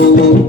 सत्यनारायण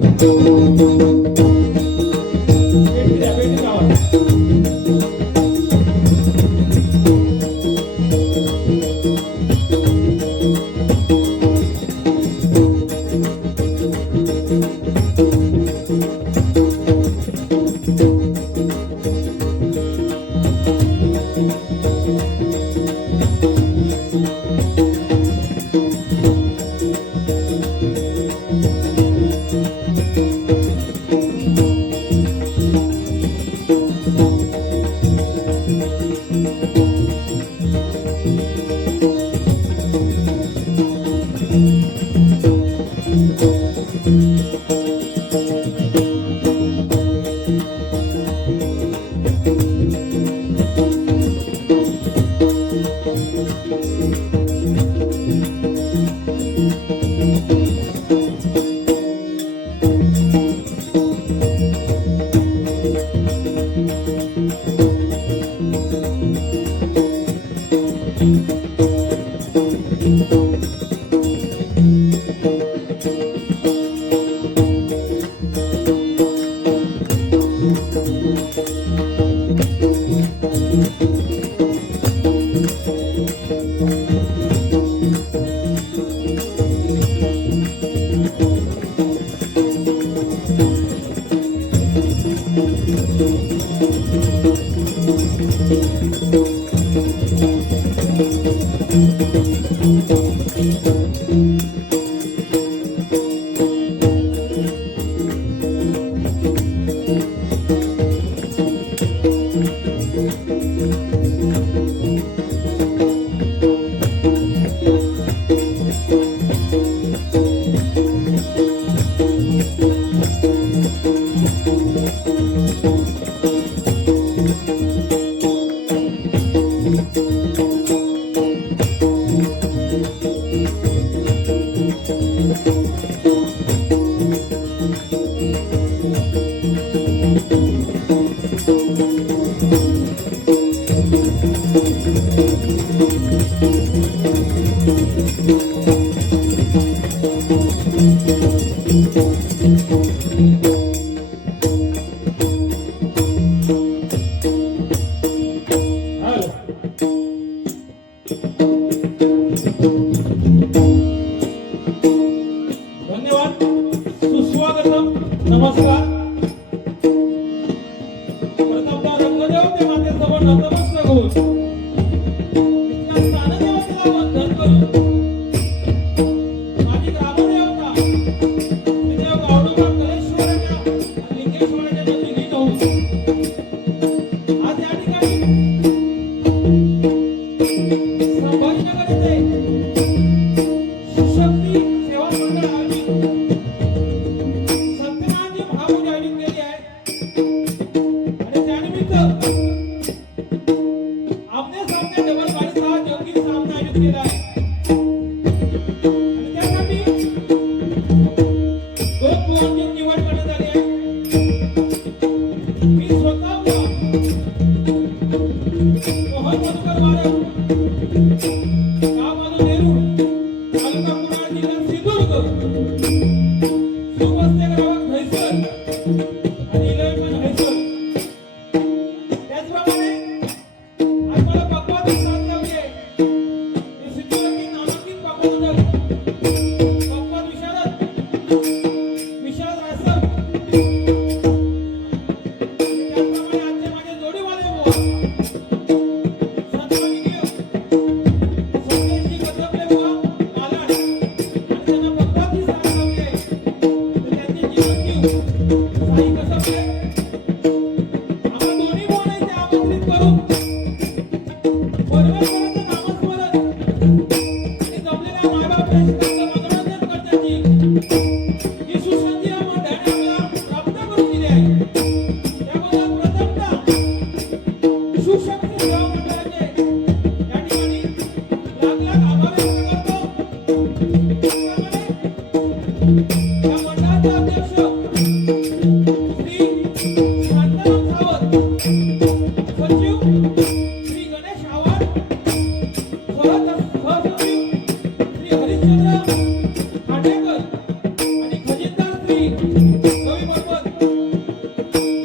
कवी कवी बरोबर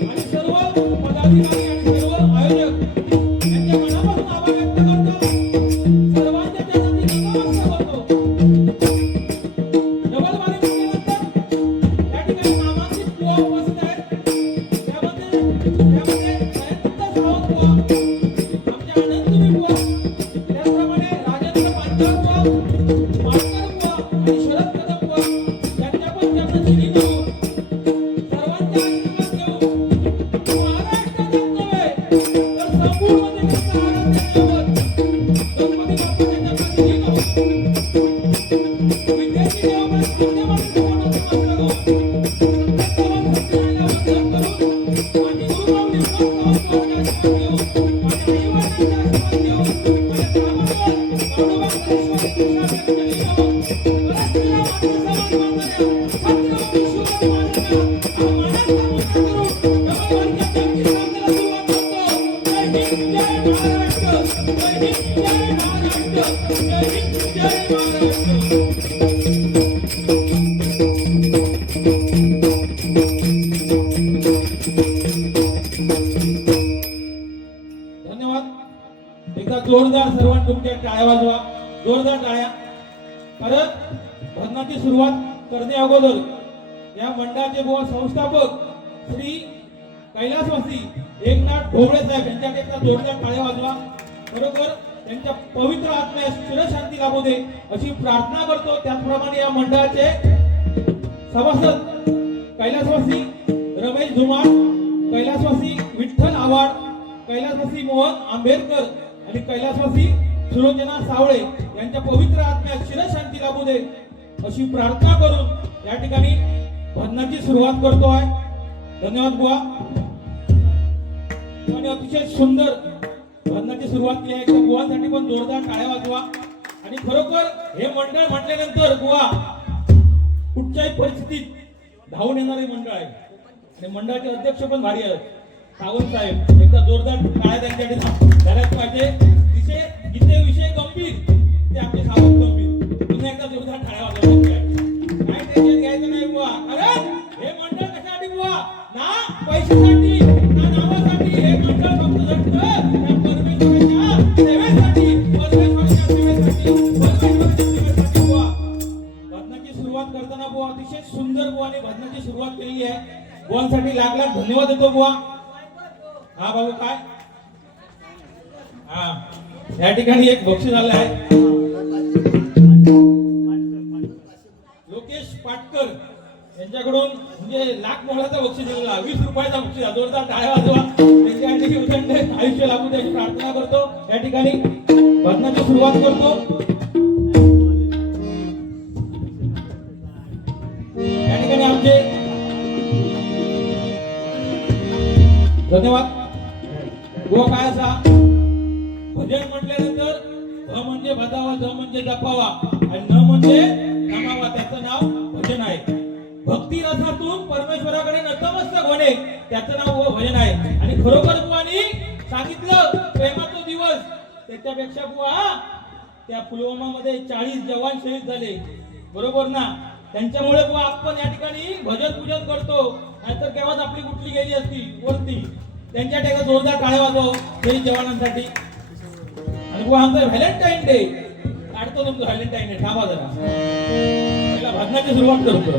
आणि सर्व पदाधिकारी आणि सर्व आयोजक यांच्या मनापासून आभार व्यक्त करतो. सर्वांच्या चरणी नमस्कार करतो. डबल वारी म्हटल्यानंतर या ठिकाणी नामांकित बुवा उपस्थित आहेत. त्यामध्ये जयंत सावंत बुवा, आमचे आनंदुरी बुवा, त्याचप्रमाणे राजेंद्र पांचाळ बुवा, मास्तर बुवा आणि शरद कदम बुवा यांच्या पण त्यांना श्री देऊ. सर्वांचे आशीर्वाद घेऊ. महाराष्ट्रात नव्हे तर संपूर्ण जगात गणपती बाप्पाच्या श्री देऊ. विद्यार्थी देवापासून जोरदार सर्वांनी तुमच्या टाळ्या वाजवा. जोरदार टाळ्या. परत भजनाची सुरुवात करणे अगोदर या मंडळाचे बुवा संस्थापक श्री कैलासवासी एकनाथ ढोबळे साहेब यांच्याकडे एकदा जोरदार टाळ्या वाजवा. बरोबर त्यांच्या पवित्र आत्म्यास चिरशांती लाभू दे अशी प्रार्थना करतो. त्याचप्रमाणे या मंडळाचे सभासद कैलासवासी रमेश धुमाळ, कैलासवासी विठ्ठल आव्हाड, कैलासवासी मोहन आंबेडकर आणि कैलासवासी सुलोचना सावळे यांच्या पवित्र आत्म्यास चिरशांती लाभू दे अशी प्रार्थना करून या ठिकाणी भजनाची सुरुवात करतो आहे. धन्यवाद बुवा. आणि अतिशय सुंदर भजनाची सुरुवात केली आहे. बुवांसाठी पण जोरदार टाळ्या वाजवा. आणि खरोखर हे मंडळ म्हटल्यानंतर बुवा कुठच्याही परिस्थितीत धावून येणारे मंडळ आहे. आणि मंडळाचे अध्यक्ष पण भारी आहेत सावंत साहेब. एकदा जोरदार टाळ्या त्यांच्यासाठी झाल्याच पाहिजे. जिथे विषय गंभीर ते आपले सावंत गंभीर. पुन्हा एकदा जोरदार टाळ्या वाजवा. काय टेन्शन घ्यायचं नाही बुवा. कारण हे मंडळ कशासाठी बुवा ना पैशासाठी ना नावासाठी. हे मंडळ फक्त झटतं त्या परमेश्वराच्या सेवेसाठी, परमेश्वराच्या सेवेसाठी, परमेश्वराच्या सेवेसाठी बुवा. भजनाची सुरुवात करताना बुवा अतिशय सुंदर बुवाने भजनाची सुरुवात केली आहे. बुवांसाठी लाख लाख धन्यवाद देतो बुवा. हा बाबू काय हा या ठिकाणी एक बक्षीस आलं आहे. लोकेश पाटकर यांच्याकडून म्हणजे लाख मोलाचा बक्षीस दिलेला 20 रुपयाचा बक्षीस. जोरदार टाळ्या वाजवा. त्यांच्यासाठी उदंड आयुष्य लाभू द्यायची प्रार्थना करतो. या ठिकाणी भजनाची सुरुवात करतो. या ठिकाणी आमचे धन्यवाद. गो काय असा भजन म्हटल्यानंतर भ म्हणजे भजावा, ज म्हणजे जपावा आणि न म्हणजे नमावा. त्याचं नाव भजन आहे. भक्ती रसातून परमेश्वराकडे नतमस्तक होणे त्याचं नाव भजन आहे. आणि खरोखर बुवानी सांगितलं प्रेमाचा दिवस त्याच्यापेक्षा बुवा त्या पुलवामा मध्ये 40 जवान शहीद झाले. बरोबर ना. त्यांच्यामुळे बुवा आपण या ठिकाणी भजन पूजन करतो. नाहीतर केव्हाच आपली कुठली गेली असती वरती. त्यांच्या ठिकाणी जोरदार टाळ्या वाजवा शहीद जवानांसाठी. आणि बुवा आमचं व्हॅलेंटाईन डे काढतो. तुमचं व्हॅलेंटाईन डे थांबा जरा. पहिला भजनाची सुरुवात करतो.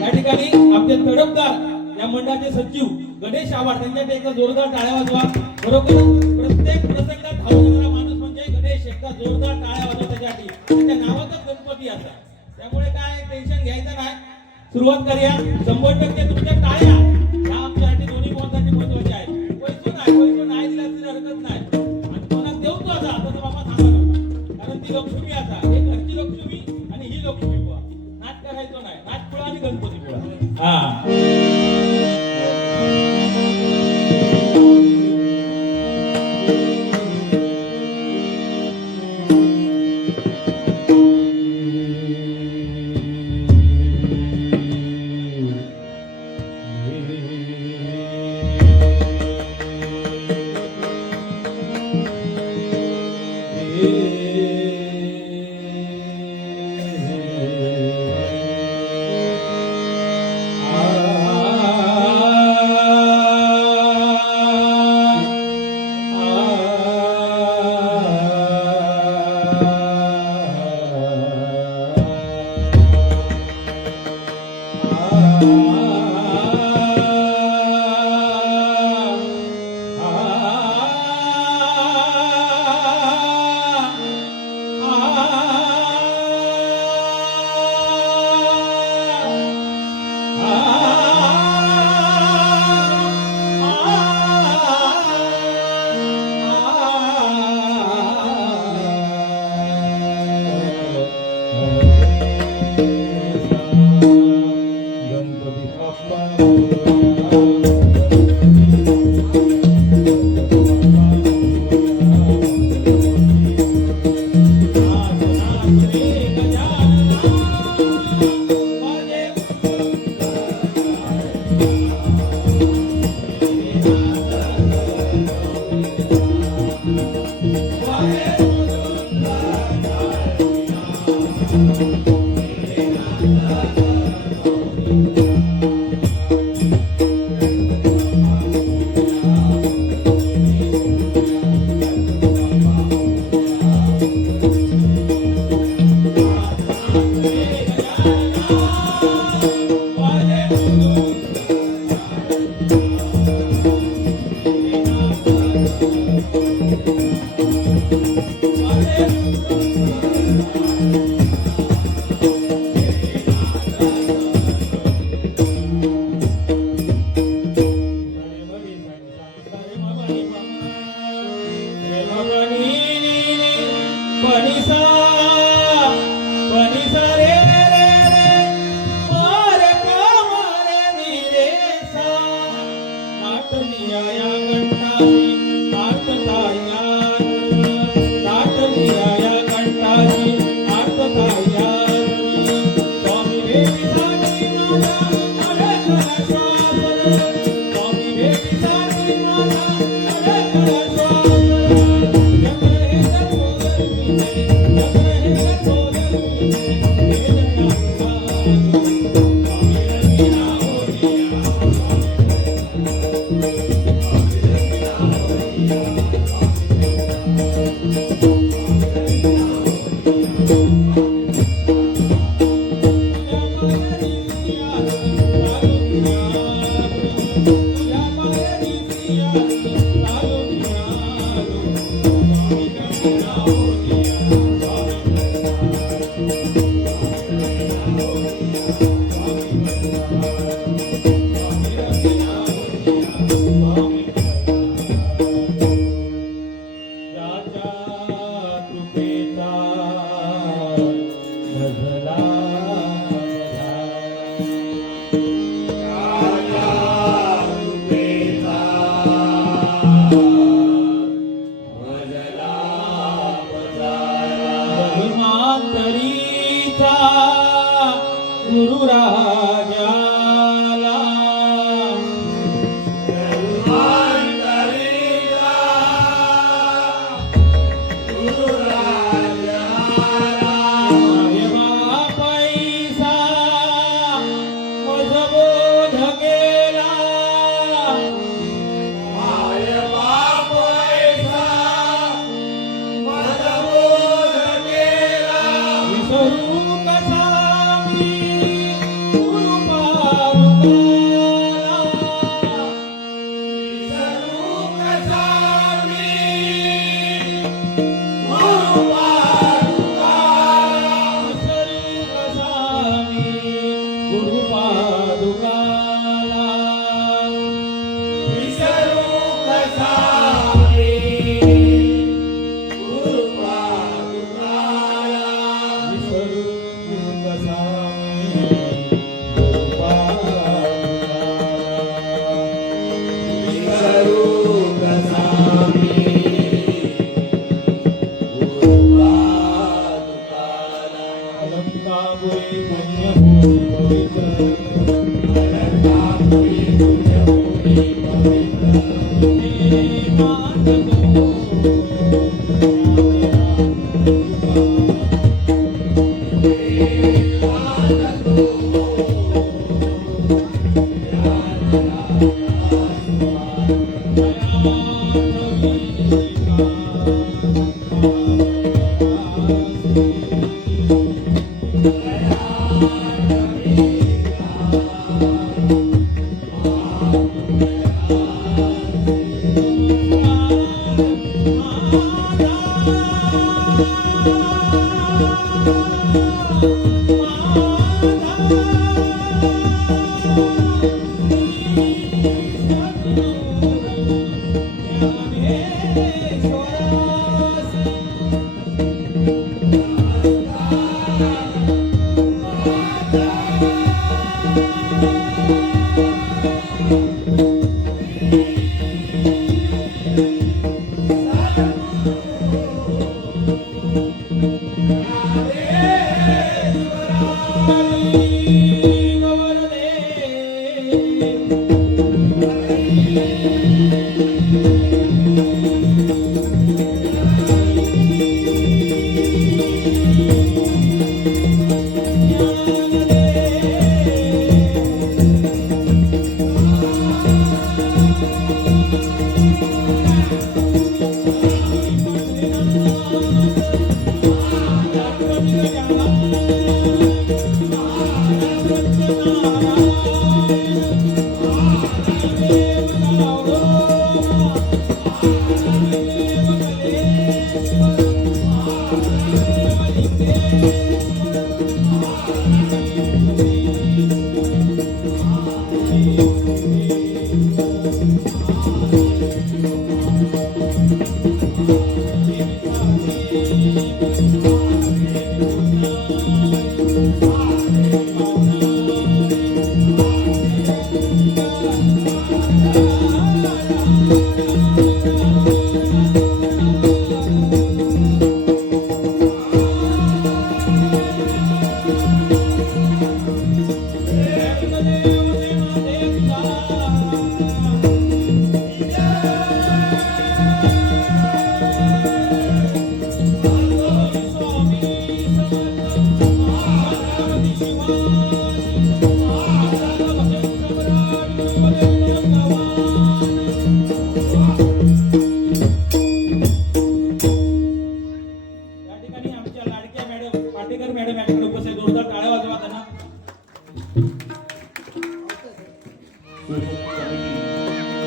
या ठिकाणी आमचे तडफदार या मंडळाचे सचिव गणेश आव्हाड त्यांच्या ठिकाणी जोरदार टाळ्या वाजवा. बरोबर प्रत्येक प्रसंगात धावून येणारा माणूस म्हणजे गणेश. एकदा जोरदार टाळ्या वाजवा त्याच्यासाठी. त्याच्या नावातच गणपती असा. त्यामुळे काय टेन्शन घ्यायचं नाही. सुरुवात करूया. 100% तुमच्या टाळ्या ह्या आमच्यासाठी दोन्ही कोणासाठी महत्वाच्या आहेत. पैसे नाही दिला तरी हरकत नाही. आणि कोणाला देऊ तो असा तर बाबा थांबा नका. कारण ती लक्ष्मी असा. हे घरची लक्ष्मी आणि ही लक्ष्मी बुवा. नाच करायचो नाही. नाच पुळा आणि गणपती पुळा. हा गणपती बाप्पा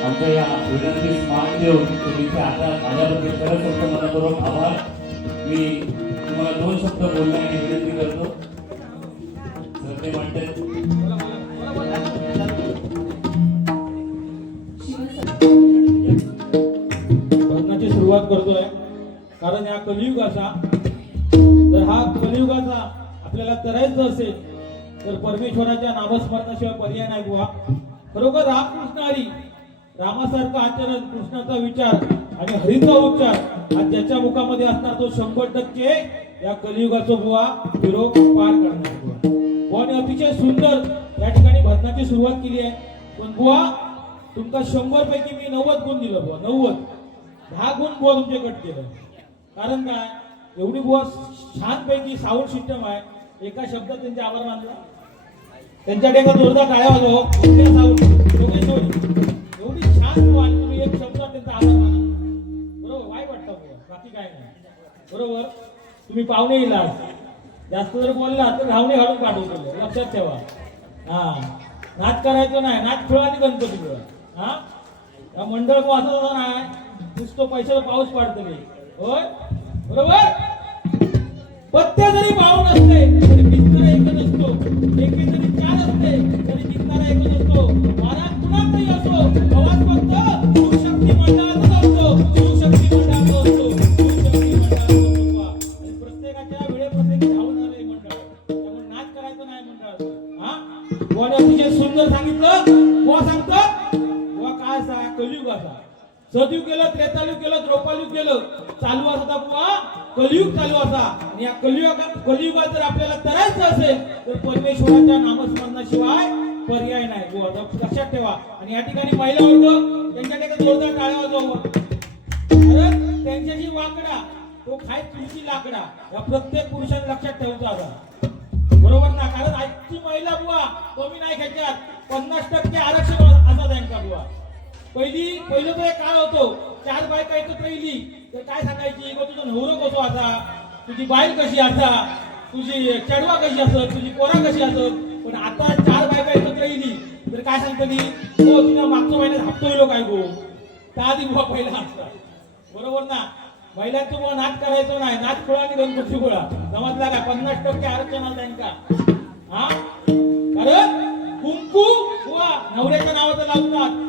आमच्या या विनंतीस मान देऊन तुम्ही इथे आता आल्याबद्दल खरंच फक्त मनापूर्वक आभार. मी तुम्हाला 2 शब्द बोलण्याची विनंती करतो. तर ते म्हणतात भजनाची सुरुवात करतोय कारण या कलियुगाचा जर हा कलियुगाचा आपल्याला करायचं असेल तर परमेश्वराच्या नामस्मरणाशिवाय पर्याय नाही बुवा. खरोखर रामकृष्ण हरी रामासारखं आचरण कृष्णाचा विचार आणि हरीचा उच्चार आज ज्याच्या मुखामध्ये असणार तो 100% या कलियुगाचा बुवा विरोध पार करणार बुवा. आणि अतिशय सुंदर या ठिकाणी भजनाची सुरुवात केली आहे. पण बुवा तुमका 100 पैकी मी 90 गुण दिलं बुवा. 10 गुण बुवा तुमचे कट केलं. कारण काय एवढी बुवा छान पैकी साऊंड सिस्टम आहे. एका शब्दात त्यांचे आभार मानला. त्यांच्याकडे एका जोरदार टाळ्या वाजवा. एवढी छान बुवा आणि तुम्ही एक शब्दात त्यांचा आभार माना. बरोबर वाईट वाटतं बुवा बाकी काय नाही. बरोबर तुम्ही पाहुणे येईल जास्त जर बोलला तर धावणे घालून पाठवतो. लक्षात ठेवा. हा नाच करायचं नाही. नाच खेळ आणि गणपती खेळ. हा मंडळ असं नाही नुसतं पैशाचा पाऊस पाडतो होय. बरोबर पत्ते जरी पाहून असते तरी जिंकणारा एकच असतो. एके जरी 4 असते तरी जिंकणारा एकच असतो. महाराज कुणाचाही असो आवाज फक्त शिवशक्ती मंडळाचाच असतो. शिवशक्ती मंडळाचा असतो. शिवशक्ती मंडळाचा असतो. आणि प्रत्येकाच्या वेळेप्रत्येकी धावणार आहे मंडळ. त्यामुळे नाच करायचं नाही मंडळाचं. हा बुवाने अतिशय सुंदर सांगितलं. बुवा सांगतात बुवा काय सांग कलियुगाचा सतयुग केलं त्रेतायुग केलं द्रौपायुग केलं चालू असता बुवा कलियुग चालू असा. आणि या कलियुगात जर आपल्याला करायचं असेल तर परमेश्वराच्या नामस्मरणाशिवाय पर्याय नाही बुवा. लक्षात ठेवा. आणि या ठिकाणी महिला वर्ग त्यांच्याकडे जोरदार टाळ्या वाजवा. कारण त्यांच्याशी वाकडा तो खाय तुमची लाकडा या प्रत्येक पुरुषाने लक्षात ठेवायचा आता. बरोबर ना. कारण आजची महिला बुवा कमी नाही ख्याच्यात 50% आरक्षण असा त्यांचा बुवा. पहिलं तो एक काळ होतो 4 बायका एकत्र येईल तर काय सांगायची तुझा नवरो कसो असा तुझी बाईल कशी असा तुझी चढवा कशी असत तुझी पोरा कशी असत. पण आता 4 बायका एकत्र येईल तर काय सांगतली हो तुझ्या मागच्या महिन्यात हप्तो येलो काय गो त्या आधी बुवा पहिला असतात. बरोबर ना. महिलांचं बुवा नाच करायचो नाही. नाच खोळा आणि गणपती खोळा समजला का. 50% आरक्षण आलं त्यांना. हा कारण कुंकू बुवा नवऱ्याच्या नावाचं लावतात.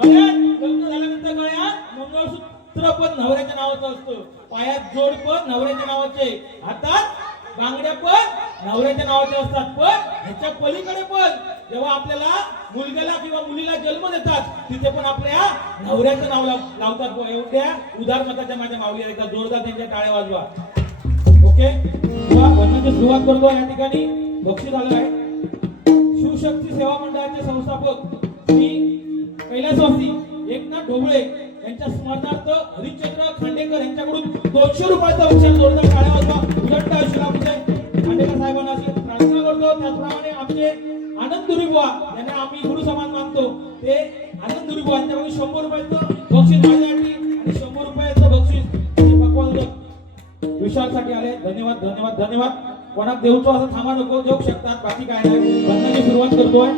लग्न झाल्यानंतर गळ्यात मंगळसूत्र पण नवऱ्याच्या नावाचं असतं. पायात जोड पण नवऱ्याच्या नावाचे. हातात बांगड्या पण नवऱ्याच्या नावाचे असतात. पण ह्याच्या पलीकडे पण जेव्हा आपल्याला मुलग्याला किंवा मुलीला जन्म देतात तिथे पण आपल्या नवऱ्याचं नाव लावतात. एवढ्या उदार मताच्या माझ्या माऊली एकदा जोरदार त्यांच्या टाळ्या वाजवा. ओके भजनाची सुरुवात करतो. या ठिकाणी बक्षीस आलं आहे. शिवशक्ती सेवा मंडळाचे संस्थापक श्री कैलासवासी एकनाथ ढोबळे यांच्या स्मरणार्थ हरिश्चंद्र खांडेकर यांच्याकडून 200 रुपयाचा बक्षीस जोरदार टाळ्या वाजवा. उलट आयुष्य खांडेकर साहेबांना अशी प्रार्थना करतो. त्याचप्रमाणे आमचे आनंद दुरीबुवा यांना आम्ही गुरु समान मानतो ते आनंद दुरीबुवा यांच्याकडून 100 रुपयाचं बक्षीस माझ्यासाठी आणि 100 रुपयाचं बक्षीस पक्वान विशालसाठी आले. धन्यवाद धन्यवाद धन्यवाद. कोणाक देऊचो असं थांबा नको देऊ शकतात बाकी काय नाही वंदनाची सुरुवात करतोय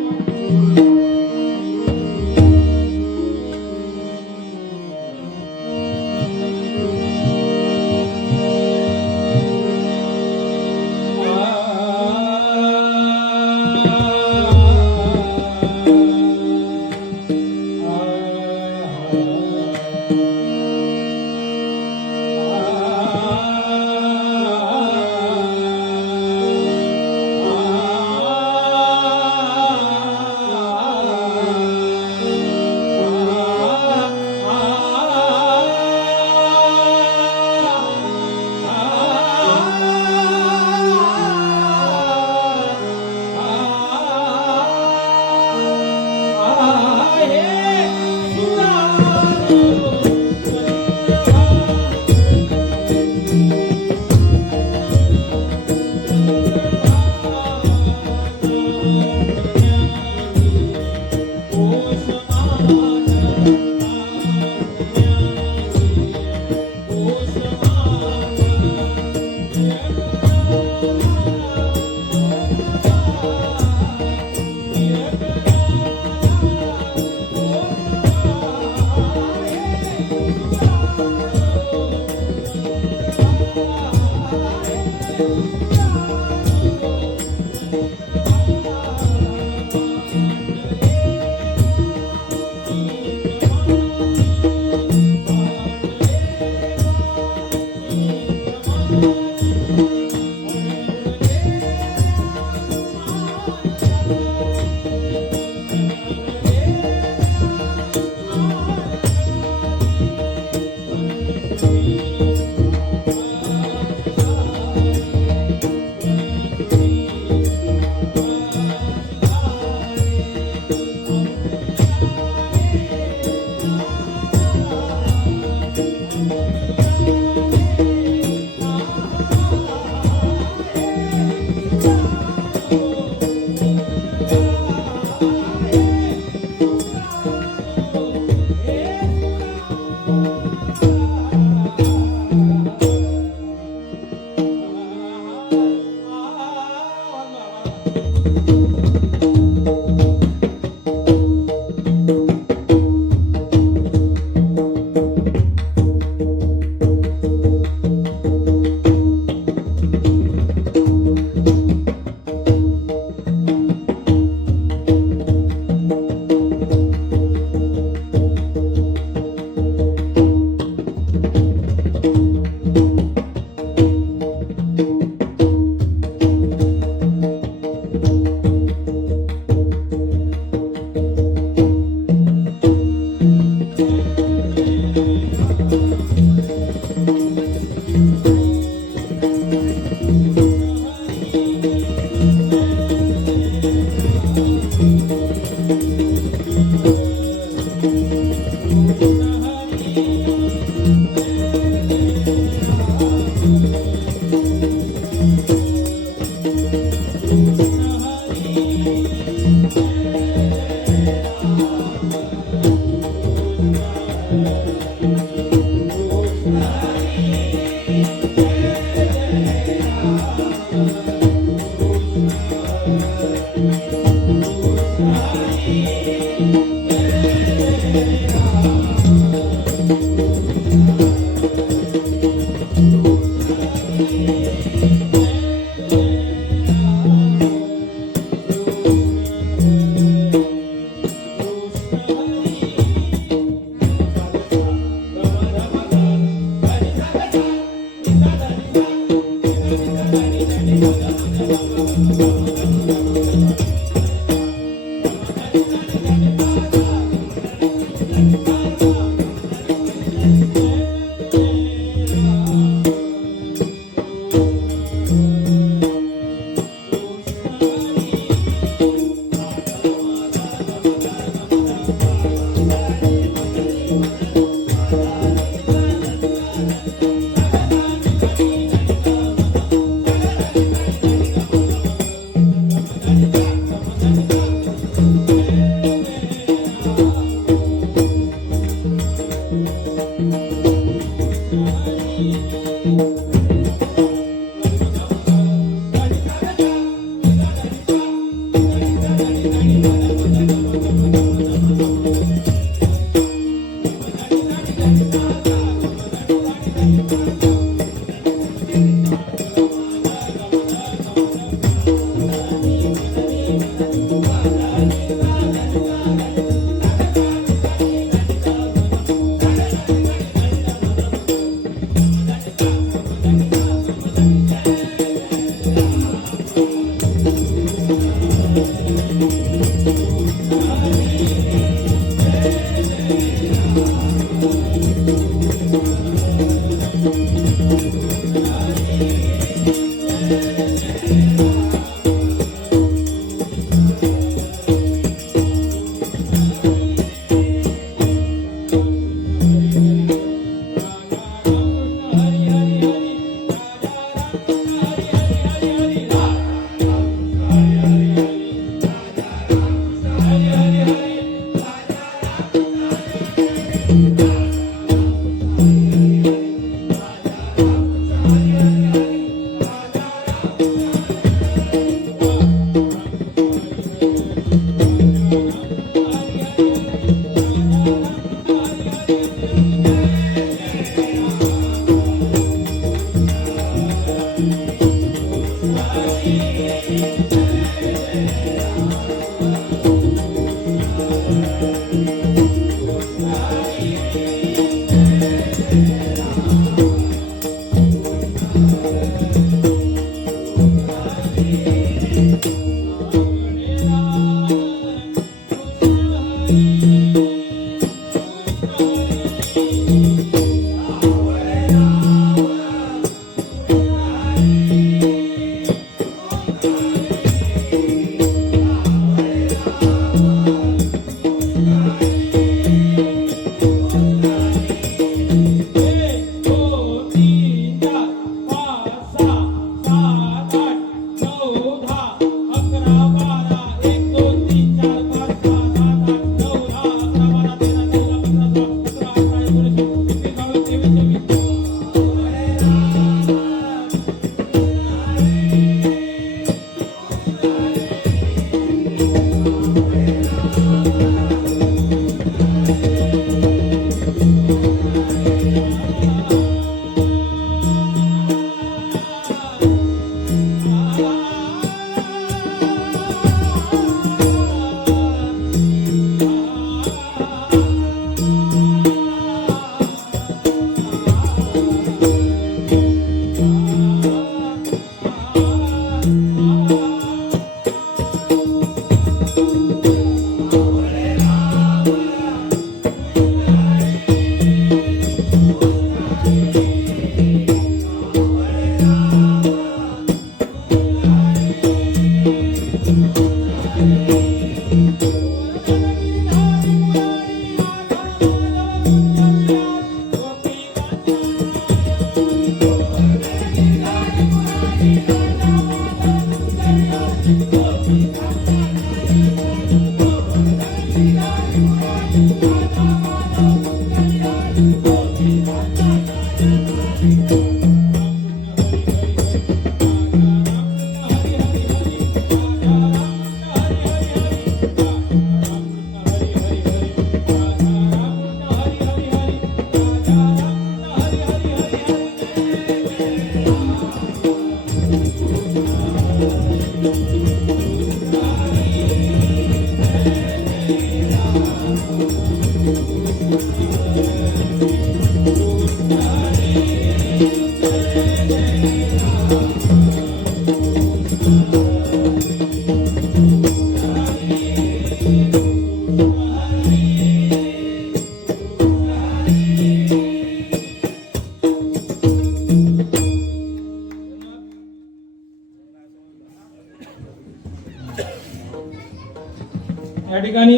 या ठिकाणी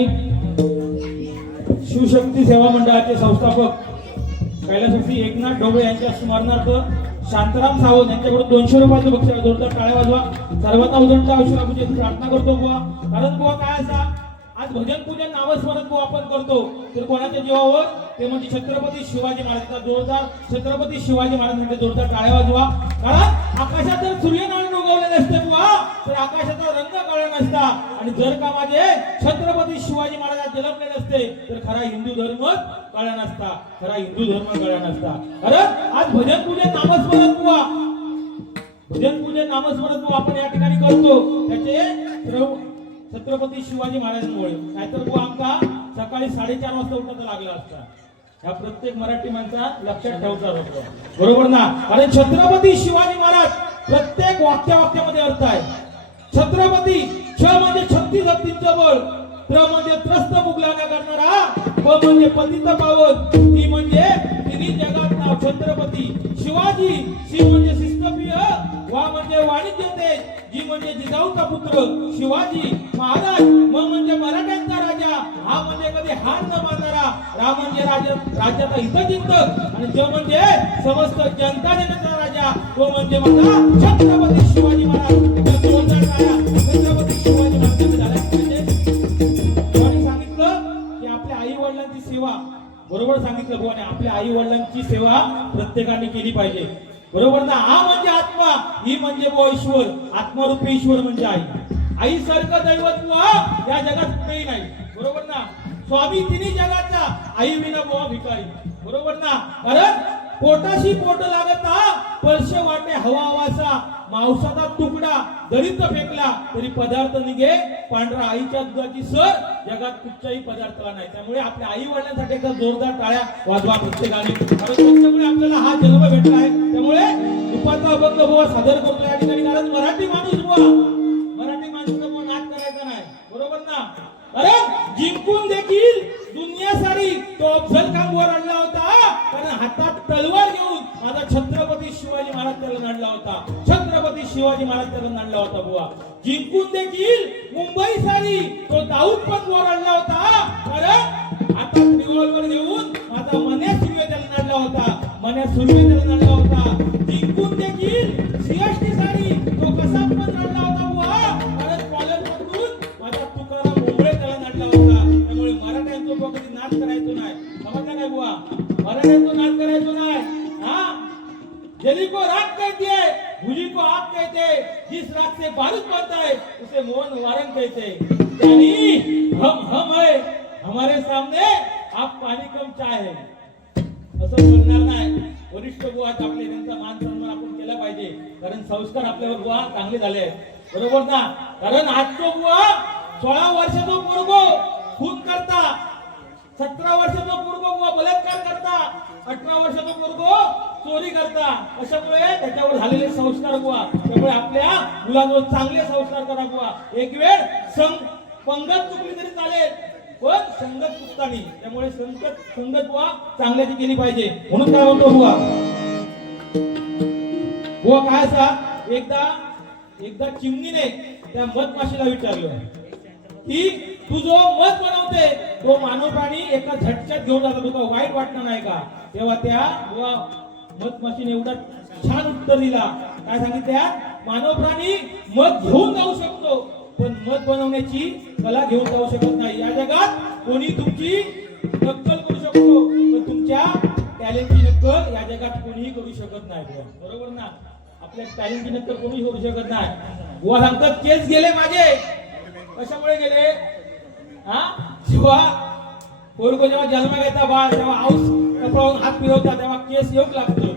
शिवशक्ती सेवा मंडळाचे संस्थापक कैलासवासी एकनाथ ढोबळे यांच्या स्मरणार्थ शांताराम सावंत यांच्याकडून 200 रुपयाचं बक्षीस, जोरदार टाळ्या वाजवा. सर्वांना उदंड आयुष्य लाभू देत प्रार्थना करतो बुवा. कारण बुवा काय असा आज भजन पूजन नामस्मरण बुवा आपण करतो तर कोणाच्या जीवावर, ते म्हणजे छत्रपती शिवाजी महाराजांचा. जोरदार छत्रपती शिवाजी महाराजांचे जोरदार टाळ्या वाजवा. कारण आकाशात जर सूर्यनारायण उगवले नसते बुवा तर आकाशाचा रंग काळा नसता, आणि जर का माझे छत्रपती शिवाजी महाराज जन्मले नसते तर खरा हिंदू धर्म काळा नसता, खरा हिंदू धर्म काळा नसता. कारण आज भजन पूजन नामस्मरण बुवा, भजन पूजन नामस्मरण बुवा आपण या ठिकाणी करतो त्याचे छत्रपती शिवाजी महाराजांमुळे. नाहीतर बुवा आमका सकाळी 4:30 वाजता उठायला लागला असता. ह्या प्रत्येक मराठी माणसा लक्षात ठेवता होतो, बरोबर ना. आणि छत्रपती शिवाजी महाराज प्रत्येक वाक्यामध्ये अर्थ आहे. छत्रपती छ म्हणजे 36 हत्तींचं बळ, त्र म्हणजे त्रस्त मुगला न करणारा, प म्हणजे पतित पावन, ती म्हणजे तिन्ही जगात नाव छत्रपती शिवाजी. शी म्हणजे शिस्तप्रिय, वा म्हणजे वाणिज्य तेज, जी म्हणजे जिजाऊचा पुत्र शिवाजी महाराज, म म्हणजे मराठ्यांचा राजा, हा म्हणजे कधी हार न मानणारा, रा म्हणजे राज्याचा हितचिंतक, आणि ज म्हणजे समस्त जनता जनाचा राजा, तो म्हणजे माझा छत्रपती शिवाजी महाराज. छत्रपती शिवाजी महाराजांनी झाला सांगितलं की आपल्या आई वडिलांची सेवा, बरोबर सांगितलं बुवाने, आपल्या आई वडिलांची सेवा प्रत्येकाने केली पाहिजे, बरोबर ना. आ म्हणजे आत्मा, ही म्हणजे बुवा ईश्वर, आत्मरूपी ईश्वर म्हणजे आई. आई सारखं दैवत बुवा या जगात कुठेही नाही, बरोबर ना. स्वामी तिन्ही जगाचा, आई विना बुवा भिकारी, बरोबर ना. कारण पोटाशी पोट लागता, परशे वाटे हवा वासा, मांसाचा तुकडा दरीत फेकला तरी पदार्थ निघे पांढरा आईच्या दुधाची सर जगात कुठच्याही पदार्थाला नाही. त्यामुळे आपल्या आई वडिलांसाठी एकदा जोरदार टाळ्या वाजवा प्रत्येकाने. कारण त्यांच्यामुळे आपल्याला हा जन्म भेटला आहे. त्यामुळे दुपारचा अभंग बुवा सादर करतो या ठिकाणी. कारण मराठी माणूस बुवा मराठी माणसाचा बुवा नाद करायचा नाही. बरोबर ना? कारण जिंकून देखील दुनिया सारी तो अफजल खान वर आणला होता. कारण हातात तलवार घेऊन माझा छत्रपती शिवाजी महाराज त्याला नाडला होता. छत्रपती शिवाजी महाराज त्याला नाडला होता बुवा. जिंकून देखील मुंबई सारी तो दाऊद पण वर आणला होता. कारण हातात रिव्हॉल्वर घेऊन माझा मन्या सुर्वे त्याला नाडला होता. मन्या सुर्वे त्याला नाडला होता. जिंकून देखील सीएसटी सारी तो कसा पण नाडला होता बुवा. कारण कॉलर पकडून माझा तुकाराम मुंबई त्याला नाडला होता. त्यामुळे मराठ्यांचं बुवा कधी नाद करायचो नाही. समजलं काय बुवा? मराठ्यांचं नाद करायचो नाही. हा, जली को राख कहती है, भुजी को आग कहते हैं, जिस राख से बारूद बनता है उसे मोहन वारंग कहते हैं. यानी हम है, हमारे सामने आप पानी कम चाय है असं म्हणणार नाही. वरिष्ठ बुवा आपले त्यांचा मान सन्मान आपण केला पाहिजे. कारण संस्कार आपल्यावर बुवा चांगले झाले आहेत. बरोबर ना? कारण आजचो बुवा 16 वर्षाचा पोरगो खून करता, 17 वर्षाचा पोरगो बुवा बलात्कार करता, 18 वर्षाचा पोरगो चोरी करता. अशामुळे त्याच्यावर झालेले संस्कार बुवा. त्यामुळे आपल्या मुलांवर चांगले संस्कार करा बुवा. एक वेळ पंगत चुकली तरी चालेल पण संगत चुकतानी. त्यामुळे संगत बुवा चांगल्याची केली पाहिजे. म्हणून काय म्हणतो बुवा काय असा एकदा चिमणीने त्या मधमाशीला विचारलं की तू जो मध बनवते तो मानव प्राणी एका झटक्यात घेऊन जातो, तुला वाईट वाटणार नाही का? तेव्हा त्या बुवा मधमाशीने एवढा छान उत्तर दिला. काय सांगितलं? मानव प्राणी मध घेऊन जाऊ शकतो पण मध बनवण्याची कला घेऊन जाऊ शकत नाही. या जगात कोणी तुमची नक्कल करू शकतो पण तुमच्या टॅलेंटची नक्कल या जगात कोणीही करू शकत नाही. बरोबर ना? आपल्या टॅलेंटची नक्कल कोणीही करू शकत नाही. बुवा सांगतात केस गेले माझे. कशामुळे गेले? हा, जेव्हा पोरगो जेव्हा जन्म घेता बाळ तेव्हा औस कपडावरून हात फिरवता तेव्हा केस येऊ लागतो.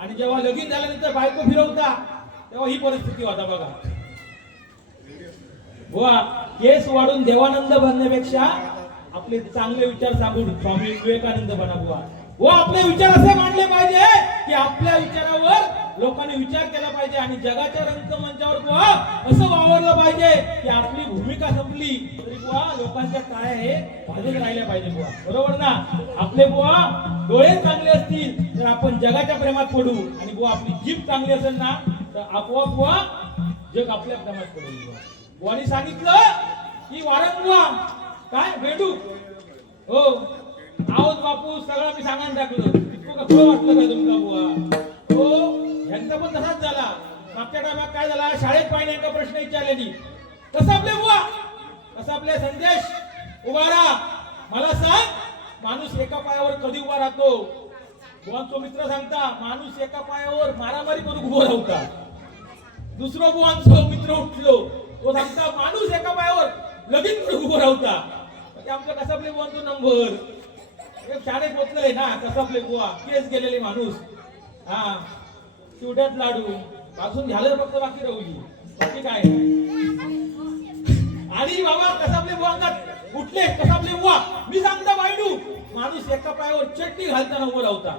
आणि जेव्हा लगीन झाल्यानंतर बायको फिरवता तेव्हा ही परिस्थिती होता बघा. बुवा केस वाढून देवानंद बनण्यापेक्षा आपले चांगले विचार सांगून स्वामी विवेकानंद बना बुवा. व आपले विचार असे मांडले पाहिजे की आपल्या विचारावर लोकांनी विचार केला पाहिजे आणि जगाच्या रंगमंचावर बुवा असं वावरलं पाहिजे की आपली भूमिका संपली तरी बुवा लोकांच्या टाळ्या हे वाजत राहिल्या पाहिजे बुवा. बरोबर ना? आपले बुवा डोळे चांगले असतील तर आपण जगाच्या प्रेमात पडू आणि बुवा आपली जीभ चांगली असेल ना तर आपोआप बुवा जग आपल्या प्रेमात पडेल बुवा. बुवानी सांगितलं की वारंग बुवा काय बेडू हो आहोत बापू सगळं मी सांगायला टाकलं. कसं वाटलं का तुमचा बुवा? हो यांचा पण तसाच झाला. मागच्या टायमात काय झाला? शाळेत पाहिजे एका प्रश्न विचारलेली कसं आपले बुवा कसं आपले संदेश उभा राहा. मला सांग माणूस एका पायावर कधी उभा राहतो? बुवांचो मित्र सांगता माणूस एका पायावर मारामारी करून उभा राहता. दुसरं बुवांचो मित्र उठलो तो सांगता माणूस एका पायावर लगीन करून उभं राहता. आमचं कसापले बुवांचो नंबर शाळेत पोचलेले ना कसापले बुवा केस गेलेले माणूस. हा चिवट्यात लाडू पासून झालं फक्त बाकी राहुली बाकी काय. आणि बाबा कसापले बुवा उठले कसापले बुवा मी सांगता बायडू माणूस एका पायावर चटणी घालताना उभं राहता.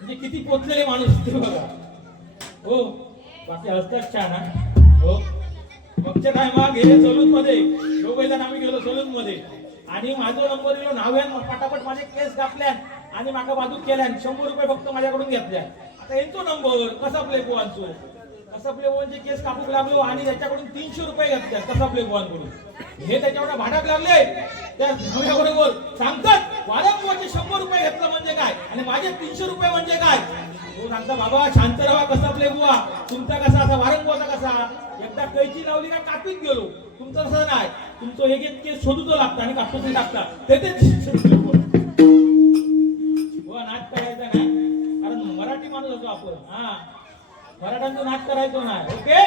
म्हणजे किती पोचलेले माणूस ते बघा. हो बाकी हसतात छान. हो मागच्या टायमा गेले सलून मध्ये दोघेजण आम्ही गेलो सलून मध्ये आणि माझा नंबर दिलो नाव्यान पटापट माझे केस कापल्या आणि मागा बाजू केल्या 100 रुपये फक्त माझ्याकडून घेतल्या. आता यांचो नंबर कसापले बुवांचो कसापले बुवांचे केस कापूक लागलो आणि त्याच्याकडून 300 रुपये घेतल्या कसापले बुवांकडून. हे त्याच्यावर भाडक लागले त्या बरोबर सांगतात वारंवारचे 100 रुपये घेतलं म्हणजे काय आणि माझे 300 रुपये म्हणजे काय. तो सांगता बाबा शांत राहा कसापले बुवा तुमचा कसा असा वारंवारचा कसा एकदा कैची लावली का कापीत गेलो. तुमचं तसं नाही. तुमचं एक एक केस शोधूच लागतं आणि कापूच लागतात ते नाच करायचा नाही. कारण मराठी माणूस होतो आपण. हा मराठ्यांचा नाच करायचो नाही. ओके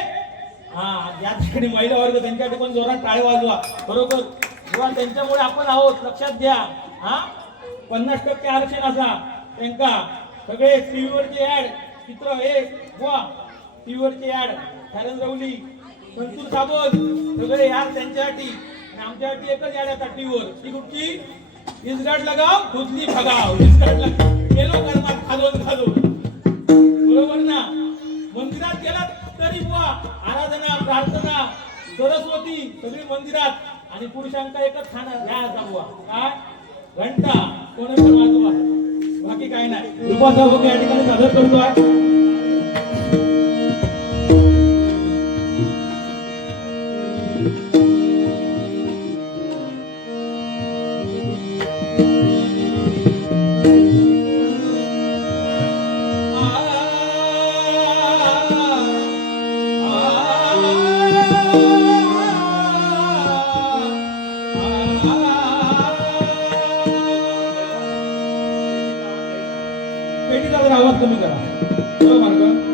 हा या ठिकाणी महिला वर्ग त्यांच्याकडे पण जोरात टाळे वाजवा. बरोबर किंवा त्यांच्यामुळे आपण आहोत लक्षात घ्या. हा 50% आरक्षण असा त्यांका सगळे टीव्हीवरचे ऍड चित्र हे बुवा टीव्हीवरचे ऍड फॅरन रवली संतूर साबण सगळे यार त्यांच्यासाठी आणि आमच्यासाठी एकच ऍड आता टीव्हीवर ती कुठची इसगाड लगाव खुदली भगाव इसगाड गेलो कर्मात खाजवून खाजवून बरोबर ना मंदिरात गेला तरी बुवा आराधना प्रार्थना सरस्वती सगळी मंदिरात आणि पुरुषांचा एकच खाना घ्यायचा बुवा काय घंटा कोणी पण वाजवा बाकी काय नाही उपासा वगैरे या ठिकाणी सादर करतोय पेटीचा जरा आवाज कमी करा बरोबर का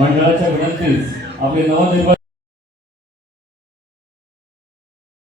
मंडळाच्या विनंतीस आपले नवनिर्माण